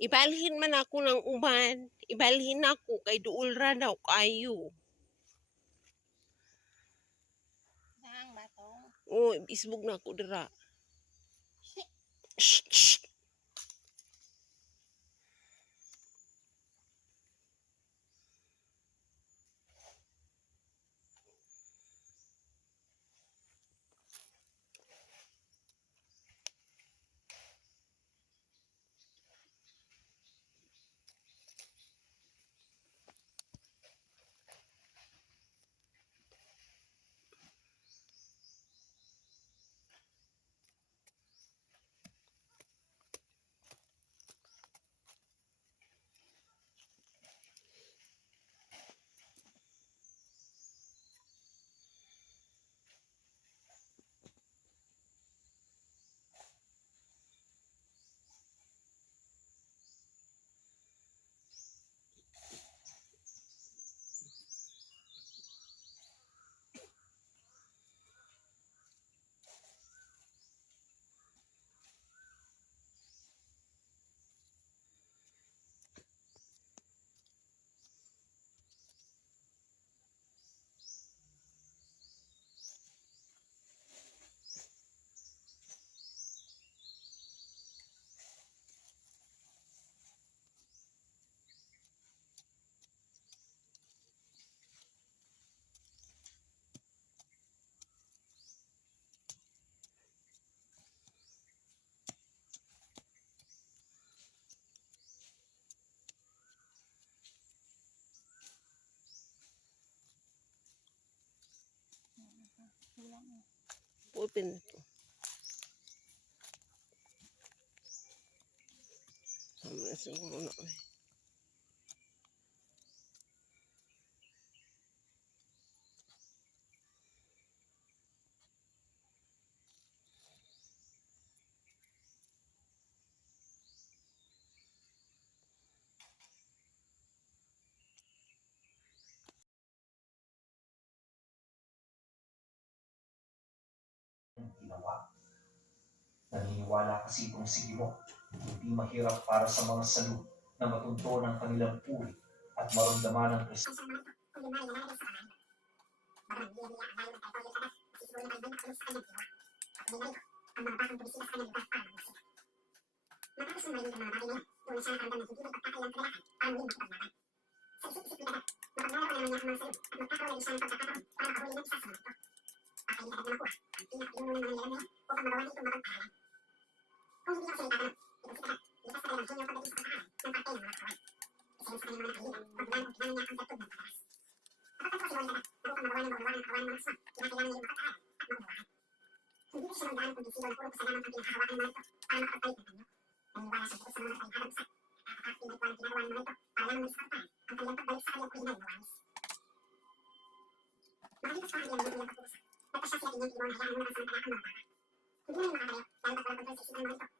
Ibalhin man ako ng uban. Ibalhin ako kay duol ra daw kayo. Nang batong. Oh, isbog na ako dira. Shh, Open na to. Sama na siguro na. eh. Naniniwala kasi itong si Gimo, hindi mahirap para sa mga salud na matunto ng kanilang puri at maramdaman ang pres- ang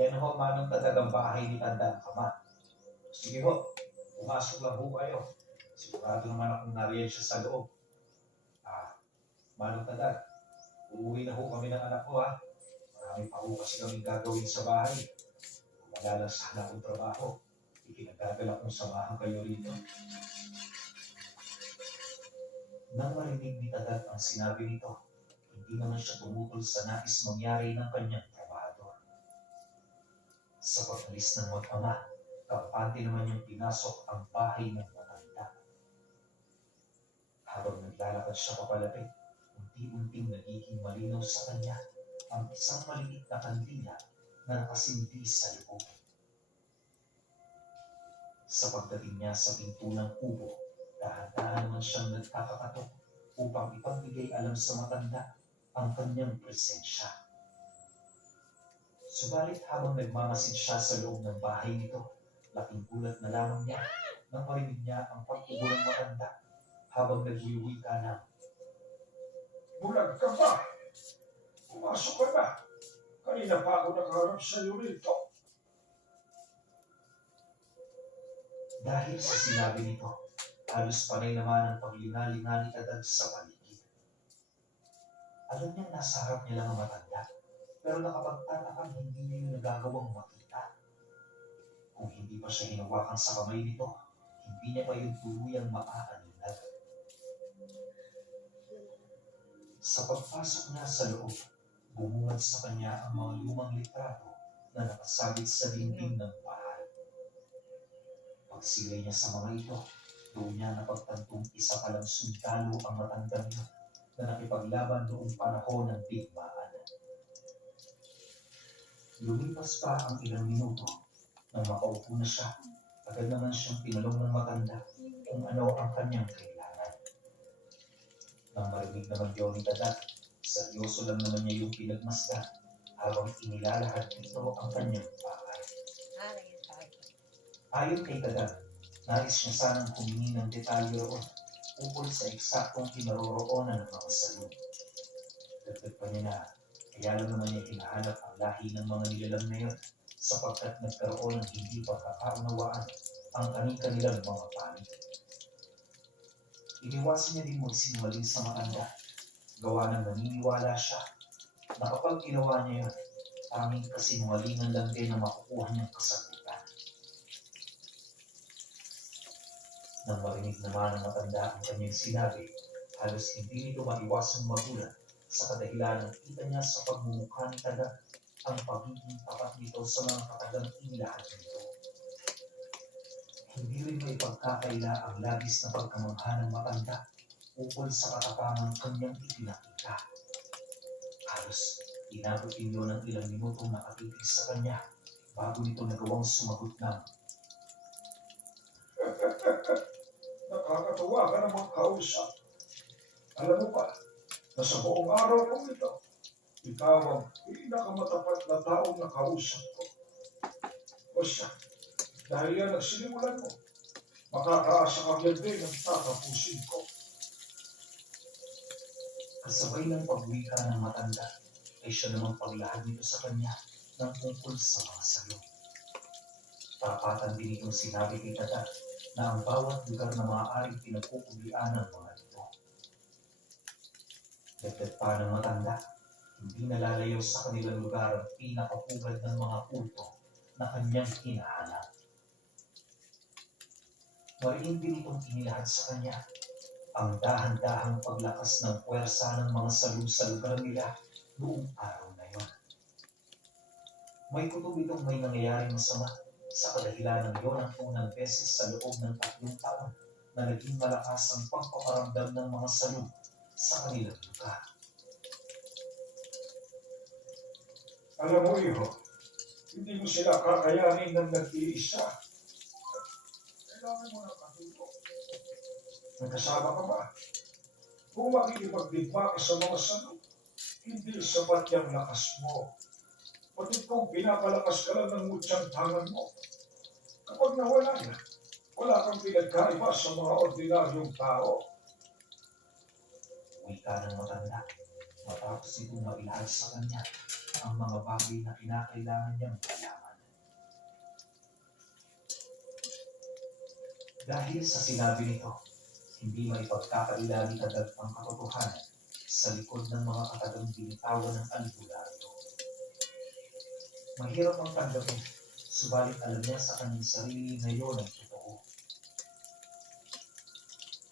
Yan ho, manong tadag ang bahay ni Tandang Kamat. Sige ho, pumasok lang ho kayo. Sigurado naman akong nariyan siya sa loob. Ah, manong tadag, uuwi na ho kami ng anak ko ha. Marami pa ho kasi kaming gagawin sa bahay. Lang sana akong trabaho, ikinagagal akong samahan kayo rito. Nang marinig ni Tadat ang sinabi nito, hindi naman siya tumutol sa nais mangyari ng kanyang. Sa pag-alis ng mag-ama, kampante naman niyang pinasok ang bahay ng matanda. Habang naglalakad siya papalapit, unti-unting nagiging malinaw sa kanya ang isang maliit na kandila na nakasindi sa loob. Sa pagdating niya sa pinto ng kubo, dahan-dahan naman siyang nagkakakatok upang ipagbigay alam sa matanda ang kanyang presensya. Subalit habang nagmamasid siya sa loob ng bahay nito, laking gulat na lamang niya nang marinig niya ang pagtubo ng matanda habang nagwiwi ka na. Bulag ka ba? Pumasok ka na. Kanina pa ako nakaharap sa iyo rito. Dahil sa sinabi nito, halos panay naman ang paglingalinga ni Tadag sa paligid. Alam niya nasa harap niya lang ang matanda, pero nakapagtatakang hindi niya yung nagagawang makita. Kung hindi pa siya hinawakan sa kamay nito, hindi niya pa yung tuluyang maaalinag. Sa pagpasok niya sa loob, bumungad sa kanya ang mga lumang litrato na nakasabit sa dingding ng bahay. Pagsilay niya sa mga ito, doon niya napagtantong isa palang sundalo ang matandang yun na nakipaglaban noong panahon ng digmaan. Lumipas pa ang ilang minuto nang makaupo na siya, agad naman siyang tinanong ng matanda kung ano ang kanyang kailangan. Nang marinig naman yun ni Tadat, seryoso lang naman niya yung pinagmasdan habang inilalahad nito ang kanyang pakay. Ayon kay Tadat, nais niya sanang humingi ng detalye roon ukol sa eksaktong kinaroroonan ng mga salon. Dagdag pa niya na, kaya lang naman niya hinahanap ang lahi ng mga nilalang na yun sapagkat nagkaroon ng hindi pagkakaunawaan ang kani-kanilang mga panig. Iniwasan niya din magsinungaling sa matanda, gawa ng naniniwala siya na kapag ginawa niya yun, tanging kasinungalingan lang din ang makukuha niyang kasagutan. Nang marinig naman ng matanda ang kanyang sinabi, halos hindi nito maiwasang magulat sa kadahilan ng kita niya sa pagmumukha ni Taga ang pagiging tapat nito sa mga katagang inilahat nito. Hindi rin may pagkakaila ang labis na pagkamangha ng matanda ukol sa katapangang kanyang ipinakita. Halos inabot din yun ng ilang minutong nakatitig sa kanya bago nito nagawang sumagot ng Nakakatuwa ka namang kausap. Alam mo ba, na sa buong araw ko ito, ikaw ang pinakamatapat na taong nakausap ko. O siya, dahil yan ang sinimulan mo, makakaasa kang yan din ang tatapusin ko. Kasabay ng pagwika ng matanda, ay siya namang paglahad nito sa kanya ng tungkol sa mga salo. Tapatan din itong sinabi kay Tata na ang bawat lugar na maaaring pinagkukulian ng mga. Dagdag pa ng matanda, hindi nalalayo sa kanilang lugar ang pinakapugad ng mga kulto na kanyang hinahanap. Mariin din itong inilahad sa kanya ang dahan-dahang paglakas ng puwersa ng mga salu sa lugar nila noong araw na yon. May kutob itong may nangyayaring masama sa kadahilan ng yon ang unang beses sa loob ng tatlong taon na naging malakas ang pagpaparamdam ng mga salu sa kanilang lugar. Alam mo, iho, hindi mo sila kakayanin ng nag-iisa. Kailangan mo ng katulong. Nagkasama ka ba? Kung makikipagdigma ka sa mga sano, hindi sapat yung lakas mo. Pati kung pinapalakas ka lang ng mutyang tangan mo, kapag nawala na, wala kang pinagkaiba sa mga ordinaryong tao. Wika ng matanda matapos itong mailahad sa kanya ang mga bagay na kinakailangan niyang malaman. Dahil sa sinabi nito, hindi maipagkakaila ni Tadag ang katotohanan sa likod ng mga katagang binitawan ng albularyo. Mahirap ang tanggapin, subalit alam niya sa kanyang sarili na yun ang totoo.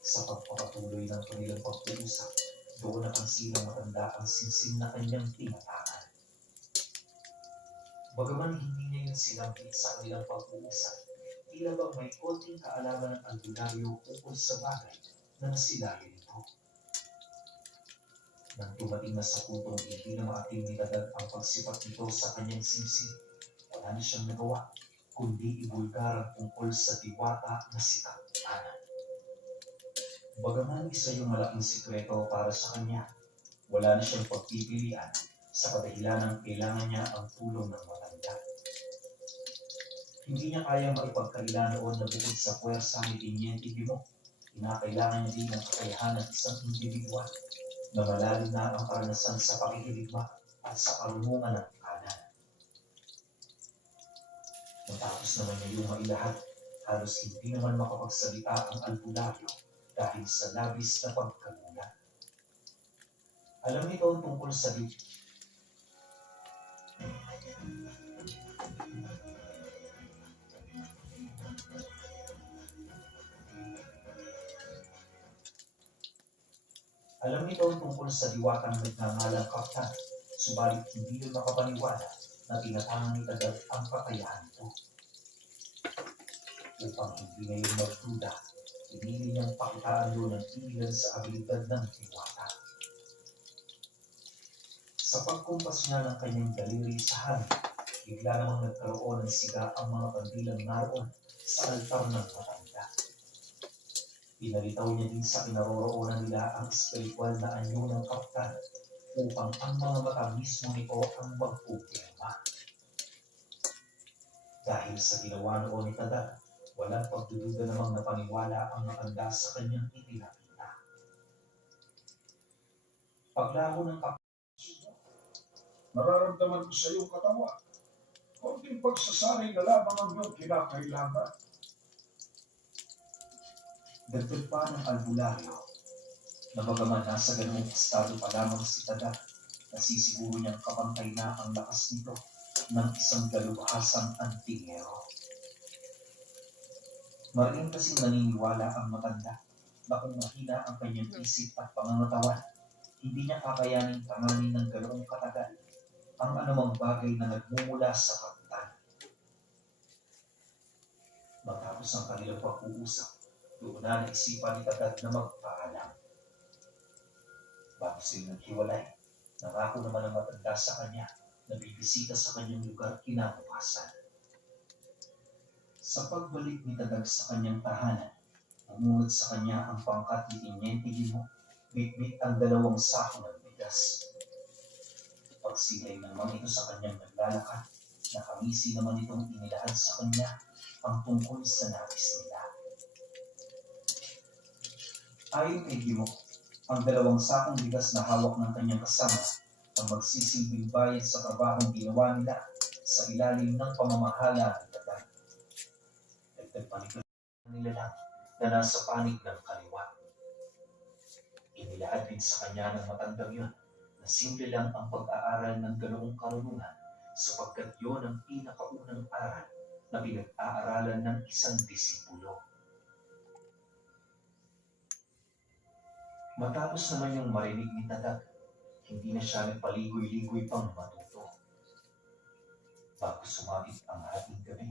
Sa pagpapatuloy ng kanilang pag-uusap, doon napansin ng matanda ang singsing na kanyang tinataan. Bagaman hindi niya yun sinambit sa kanilang pag-uusap, tila bang may konting kaalaman ng albularyo ukol sa bagay na nasilayo nito. Nang dumating na sa puntong hindi na maating niladag ang pagsipat nito sa kanyang singsing, wala na siyang nagawa, kundi ibulgar ang tungkol sa diwata na si Kapitanan. Bagaman isa yung malaking sikreto para sa kanya, wala na siyang pagpipilian sa kadahilan ng kailangan niya ang tulong ng matanda. Hindi niya kaya maipagkaila noon na bukod sa puwersa ni Tiniente Bimo, kinakailangan niya din ang kakayahan ng isang individual na malalim na ang karanasan sa pakikiligma at sa karunungan ng kanan. Matapos naman niya yung mailahat, halos hindi naman makapagsalita ang albularyo dahil sa labis na pagkagulat. Alam nito ang tungkol sa di Alam nito ang tungkol sa diwatang nagngangalang kaptan, subalit hindi rin makapaniwala na tinatangan ni Tagal ang kakayahan nito. Upang hindi ngayon magduda, pinili niyang pakitaan doon ng ilan sa abilidad ng diwata. Sa pagkumpas niya ng kanyang daliri sa hangin, bigla namang nagkaroon ng siga ang mga kandilang naroon sa altar ng matanda. Pinalitaw niya din sa kinaroroonan nila ang espiritual na anyo ng kaptan upang ang mga mata mismo nito ang magpupirma. Dahil sa ginawa noon ni Tadag, walang pagdududa namang napaniwala ang matanda sa kanyang ipinakita. Paglaho ng kaptan, Nararamdaman ko sa iyong katawan. Konting pagsasanay na lamang ang iyong kinakailangan. dagdag pa ng albularyo na bagaman nasa ganung estado pa lamang si Tadag, nasisiguro niyang kapantay na ang lakas nito ng isang dalubhasang antingero. Maring kasing naniniwala ang matanda na kung mahina ang kanyang isip at pangangatawan, hindi niya kakayanin tanganin ng ganoong katagal ang anumang bagay na nagmumula sa kaptan. Matapos ang kanilang pag-uusap, doon na naisipan ni Tadag na magpaalam. Bago sila naghiwalay, nangako naman ang matanda sa kanya na bibisita sa kanyang lugar kinabukasan. Sa pagbalik ni Tadag sa kanyang tahanan, umunod sa kanya ang pangkat ni Tiniente Limo, bitbit ang dalawang sako ng bigas. Pagsilay naman ito sa kanyang naglalakad, nakamisi naman itong inilahad sa kanya ang tungkol sa nabis nila. Ayon kay Gimo, ang dalawang sakong bigas na hawak ng kanyang kasama ang magsisilbing bayad sa trabahong ginawa nila sa ilalim ng pamamahala ng Tagal. Dagdag pa nito nila lang na nasa panig ng kaliwa. Inilahad din sa kanya ng matandang yun na simple lang ang pag-aaral ng ganoong karunungan sapagkat yun ang pinakaunang aral na pinag-aaralan ng isang disipulo. Matapos naman yung marinig ni Tadag, hindi na siya nagpaligoy-ligoy pang matuto. Bago sumapit ang hating gabi,